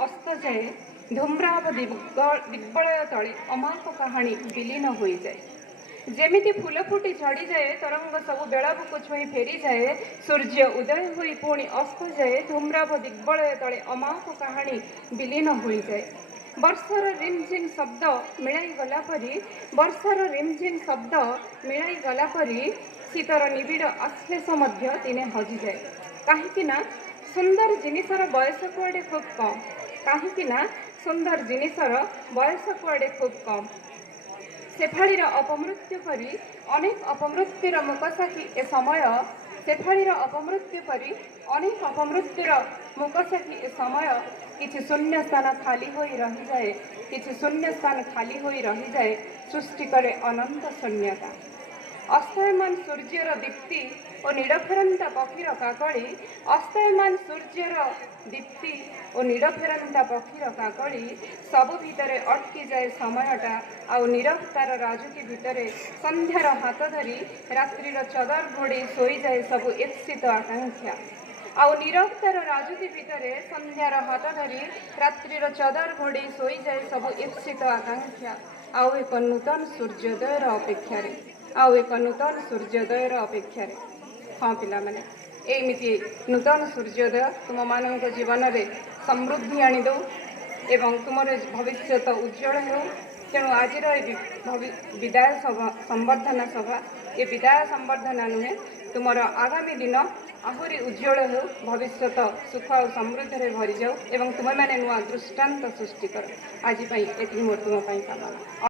अस्त जाए धूम्राभ दिग्बलय तले अमाप कहानी विलीन हो जाए। जेमिति फूल फुटी झड़ी जाए तरंग सब बेलाबुक छुई फेरी जाए सूर्य उदय हुई पुणी अस्त जाए धूम्राभ दिग्बलय तले अमाप कहानी विलीन हो जाए। वर्षार रिमझिम शब्द मिलाई गला परी वर्षार रिमझिम शब्द मिलाई गला परी शीतर निबिड़ आश्लेष मध्य दिने हजि जाए। कहीं सुंदर जिनिसर बयस कुआडे खूब कम कहीं सुंदर जिनिसर बयस कुआडे खूब कम शेफाळीर अपमृत्यु परी अनेक अपमृत्युर मुकसाखी ए समय शेफाळीर अपमृत्यु परी अनेक अपमृत्युर मुकसाखी ए समय किछि शून्य स्थान खाली होई रही जाए किछि शून्य स्थान खाली होई रही जाए सृष्टि करे अनंत शून्यता। अस्तयमान सूर्यर दीप्ति और नीड़फेरंता पक्षीर काकड़ी अस्तयमान सूर्यर दीप्ति और नीड़फेरंता पक्षीर काकड़ी सब भितरे अटकी जाए समयटा आउ नीरवतार राजुकी भितरे संध्यार हाथ धरी रात्रिर चदर घोड़ी सोई जाए सब ईप्सित आकांक्षा आउ नीरवतार राजुकी भितरे संध्यार हाथ धरी रात्रिर चदर घोड़ी सोई जाए सब ईप्सित आकांक्षा आउ एक नूतन सूर्योदयर अपेक्षा आउ एक नूतन सूर्योदयर अपेक्षा। हाँ पिला माने एमिति नूतन सूर्योदय तुम मान जीवन में समृद्धि आनीद एवं तुम भविष्य उज्जवल हो। तेणु आज विदाय सभा संवर्धना सभा ये विदाय संवर्धना नुहे तुम आगामी दिन आहरी उज्जवल हो भविष्य सुख और समृद्धि भरी जाऊ एवं तुम मैंने नुआ दृष्टांत सृष्टि कर आज ये मोर तुम कामना।